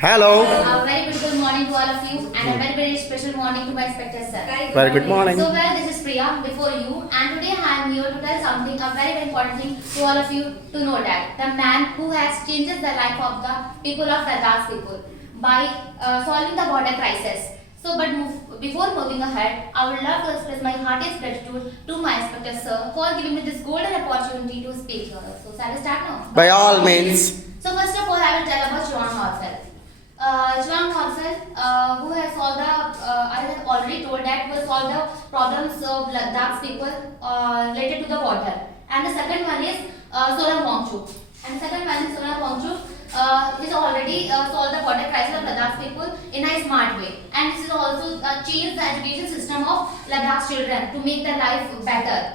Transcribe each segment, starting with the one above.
Hello. A very good morning to all of you and a very special morning to my inspector sir. Very good morning. So this is Priya before you and today I am here to tell something, a very important thing to all of you to know that the man who has changes the life of the people of Ladakh people by solving the border crisis. So before moving ahead, I would love to express my heartiest gratitude to my inspector sir for giving me this golden opportunity to speak here. So shall we start now? By all means. So first of all, I will tell about Norphel. Norphel, who has solved the, I have already told that who has solved the problems of Ladakh people related to the water. And the second one is And the second one is he's already solved the water crisis of Ladakh people in a smart way. And this is also changed the education system of Ladakh children to make their life better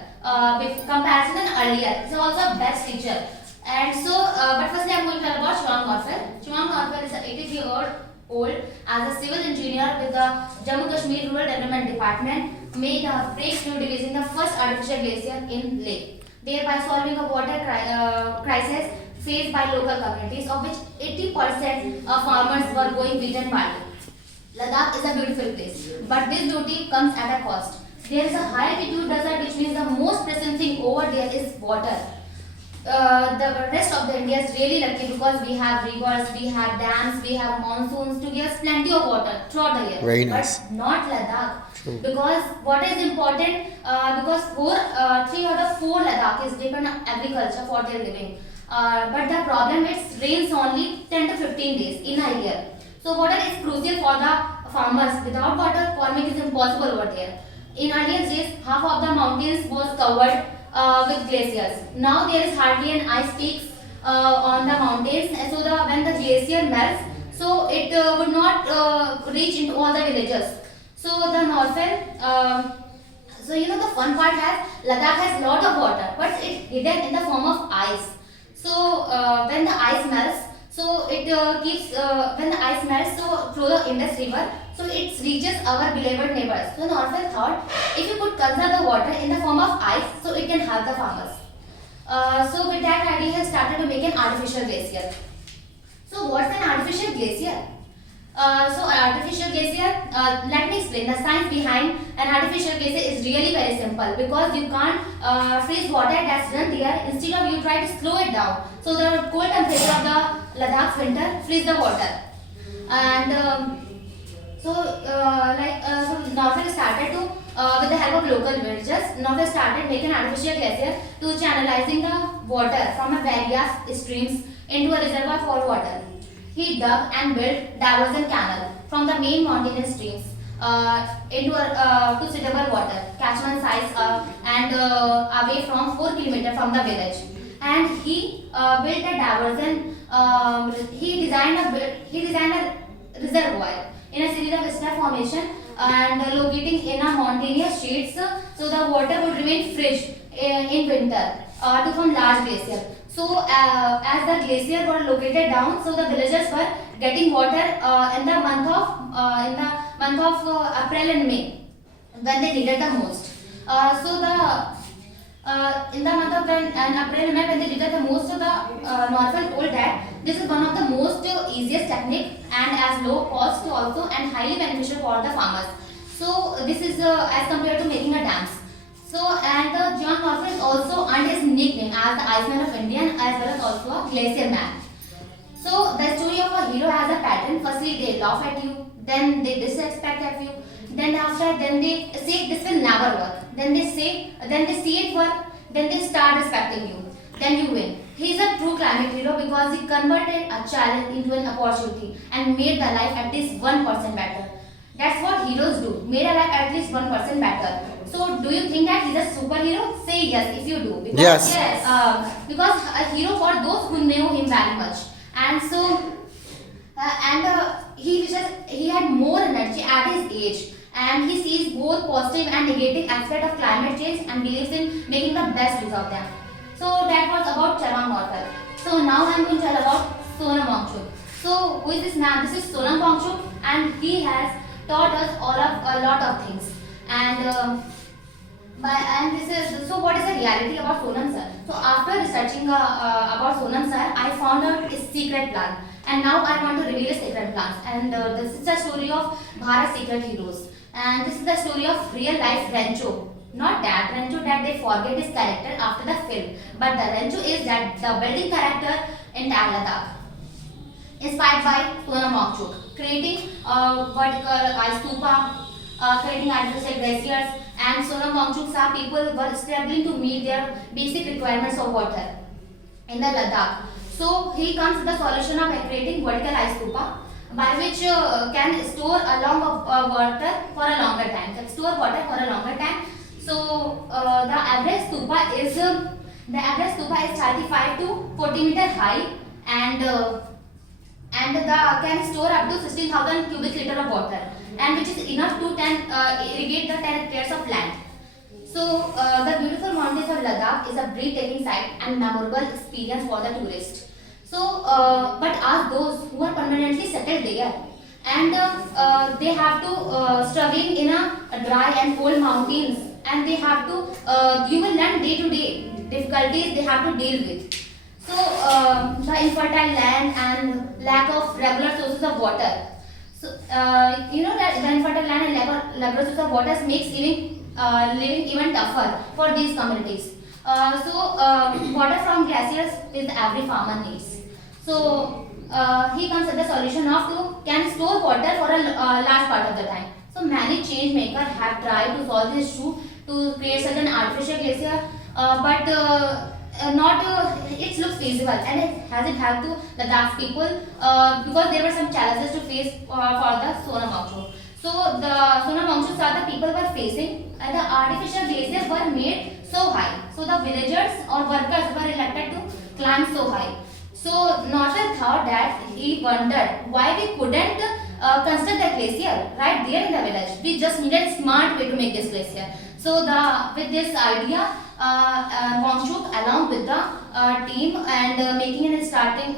with comparison than earlier. He's also a best teacher. And so, but firstly I am going to tell about Norphel is 83-year-old as a civil engineer with the Jammu Kashmir Rural Development Department, made a breakthrough devising the first artificial glacier in Leh, thereby solving a water crisis faced by local communities, of which 80% of farmers were going wheat and barley. Ladakh is a beautiful place, but this beauty comes at a cost. There is a high altitude desert, which means the most pressing thing over there is water. The rest of the India is really lucky because we have rivers, we have dams, we have monsoons to give us plenty of water throughout the year. Very nice. But not Ladakh. True. Because water is important because 3 out of 4 Ladakh is depend on agriculture for their living. But the problem is rains only 10 to 15 days in a year. So water is crucial for the farmers. Without water, farming is impossible over there. In earlier days, half of the mountains was covered with glaciers. Now there is hardly an ice peaks on the mountains, and so when the glacier melts, so it would not reach into all the villages. So the Norphel, so you know the fun part has Ladakh has lot of water, but it's hidden in the form of ice. So when the ice melts, so it when the ice melts, so through the Indus River, so it reaches our beloved neighbors. So Norphel thought if you could conserve the water in the form of ice, so it can help the farmers. So with that idea, he started to make an artificial glacier. So what's an artificial glacier? So an artificial glacier, let me explain. The science behind an artificial glacier is really very simple because you can't freeze water that's done there. Instead of you try to slow it down. So the cold temperature of the Ladakh winter freeze the water. And so Norphel started to, with the help of local villagers, Norphel started making an artificial glacier to channelizing the water from a various streams into a reservoir for water. He dug and built diversion canal from the main mountainous streams into to suitable water catchment size and away from 4 km from the village. And he built a diversion. He designed a reservoir in a series of star formation and locating in a mountainous shades, so the water would remain fresh in winter to form large glacier. So as the glacier were located down, so the villagers were getting water in the month of April and May when they needed the most. In the month of April and May when they needed the most, so the Norphel told that this is one of the most easiest technique and as low cost also and highly beneficial for the farmers. So this is as compared to making a dams. So and John Norphel also earned his nickname as the Iceman of India as well as also a glacier man. So the story of a hero has a pattern. Firstly they laugh at you, then they disrespect at you, then they say this will never work, then they see it work, then they start respecting you, then you win. He is a true climate hero because he converted a challenge into an opportunity and made the life at least 1% better. That's what heroes do, made a life at least 1% better. So do you think that he's a superhero? Say yes if you do. Because, Yes. Because a hero for those who know him very much. And so he had more energy at his age, and he sees both positive and negative aspects of climate change and believes in making the best use of them. So that was about Norphel. So now I am going to tell about Sonam Wangchuk. So who is this man? This is Sonam Wangchuk, and he has taught us a lot of things. And so what is the reality about Sonam sir? So after researching about Sonam sir, I found out his secret plan. And now I want to reveal his secret plans. And this is the story of Bharat's secret heroes. And this is the story of real life Rancho. Not that Rancho that they forget his character after the film, but the Rancho is that the building character in Leh Ladakh. Inspired by Sonam Wangchuk, creating vertical icestupa, creating artificial glaciers, and Sonam Wangchuk saw people were struggling to meet their basic requirements of water in the Ladakh. So he comes with the solution of creating vertical icestupa, by which can store a long water for a longer time. Can store water for a longer time. So the average stupa is 35 to 40 meter high, and the can store up to 16,000 cubic liter of water, and which is enough to irrigate the 10 hectares of land. So the beautiful mountains of Ladakh is a breathtaking sight and memorable experience for the tourist. So but ask those who are permanently settled there, and they have to struggling in a dry and cold mountains, and they have to you will learn day to day difficulties they have to deal with. So the infertile land and lack of regular sources of water. So you know that the infertile land and regular sources of water makes living even tougher for these communities. Water from glaciers is every farmer needs. So he comes with the solution of can store water for a large part of the time. So many change makers have tried to solve this issue to create such an artificial glacier, but not it looks feasible, and it hasn't helped to Ladakh's people because there were some challenges to face for the Sonam Wangchuk. So the Sonam Wangchuk saw the people were facing, and the artificial glaciers were made so high. So the villagers or workers were elected to climb so high. So Norphel thought that he wondered why we couldn't construct the glacier right there in the village. We just needed a smart way to make this glacier. So with this idea, Wangchuk along with the team and making an interesting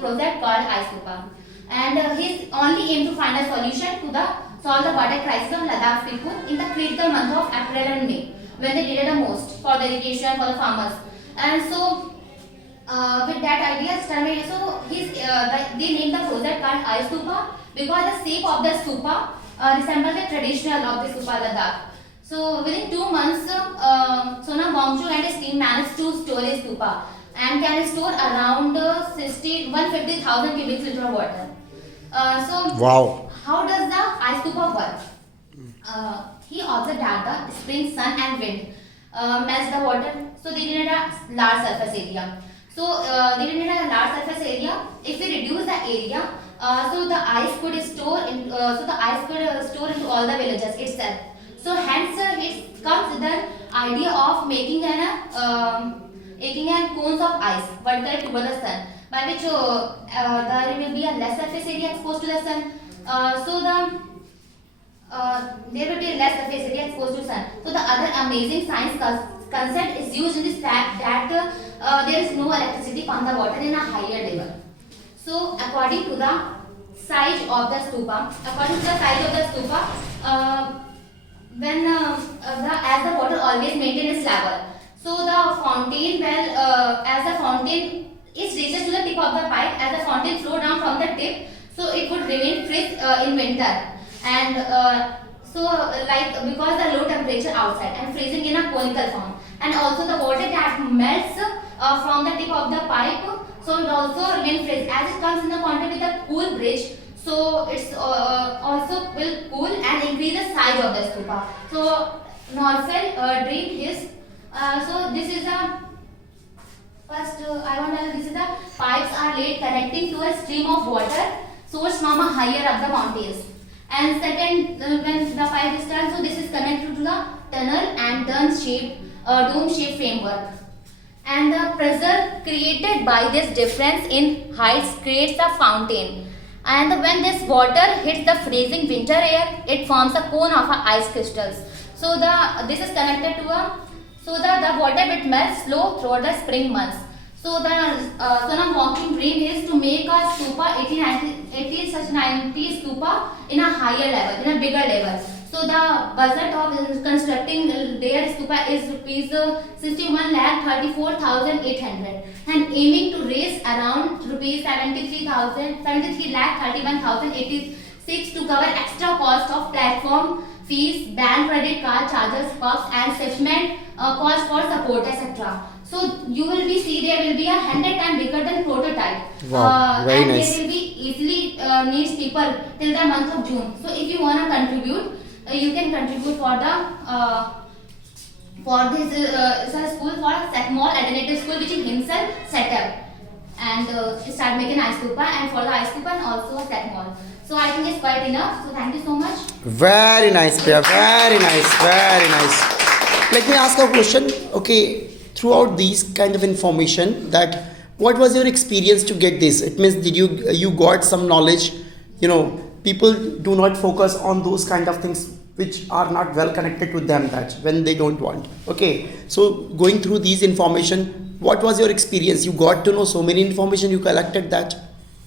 project called icestupa. And his only aim to find a solution to solve the water crisis of Ladakh people in the critical month of April and May, when they needed the most for the irrigation for the farmers. And so with that idea started, so they named the project called icestupa because the shape of the stupa resembles the traditional of the stupa Ladakh. So within 2 months, Sonam Wangchuk and his team managed to store a stupa and can store around 150,000 cubic feet of water. Wow. How does the icestupa work? He observed that the spring, sun and wind melts the water, so they needed a large surface area. So they needed a large surface area. If we reduce the area, so the ice could store into all the villages itself. So hence it comes with the idea of making cones of ice vertical toward the sun, by which there will be a less surface area exposed to the sun. There will be less surface area exposed to sun. So the other amazing science concept is used in this fact that there is no electricity on the water in a higher level. So according to the size of the stupa, as the water always maintains its level. So the fountain, as the fountain reaches to the tip of the pipe, as the fountain flow down from the tip, so it would remain fresh in winter, and because the low temperature outside and freezing in a conical form, and also the water that melts from the tip of the pipe, so it also remains fresh as it comes in the contact with the cool bridge. So it's also will cool and increase the size of the stupa. So Norphel dreamed his. So this is the first. I want to tell you, this is the pipes are laid connecting to a stream of water source from a higher up the mountains. And second, when the pipe is turned, so this is connected to the tunnel and dome shaped framework. And the pressure created by this difference in heights creates a fountain. And when this water hits the freezing winter air, it forms a cone of ice crystals. So this is connected to the water bit melts slow throughout the spring months. So the Sonam Wangchuk dream is to make a stupa 1890 stupa in a higher level, in a bigger level. So the budget of constructing their stupa is rupees 61,34,800 and aiming to raise around rupees 73,31,086 to cover extra cost of platform fees, bank credit card charges, costs and shipment cost for support, etc. So you will be see there will be 100 times bigger than prototype. Wow, very and nice. they will be easily needs people till the month of June. So if you wanna contribute, you can contribute for the for this it's a school for small alternative school which is himself set up and start making icestupa and for the icestupa and also set mall. So I think it's quite enough. So thank you so much. Very nice, Priya. Very nice. Very nice. Let me ask a question. Okay, throughout these kind of information, that what was your experience to get this? It means did you got some knowledge? You know, people do not focus on those kind of things which are not well connected to them, that when they don't want. Okay, so going through these information, what was your experience? You got to know so many information, you collected that.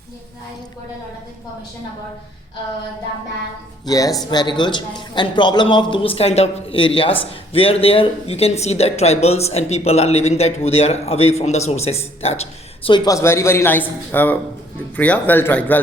Yes, I have got a lot of information about the man. Yes, very good. And problem of those kind of areas where there you can see that tribals and people are living that who they are away from the sources, that. So it was very nice, Priya. Well tried. Well.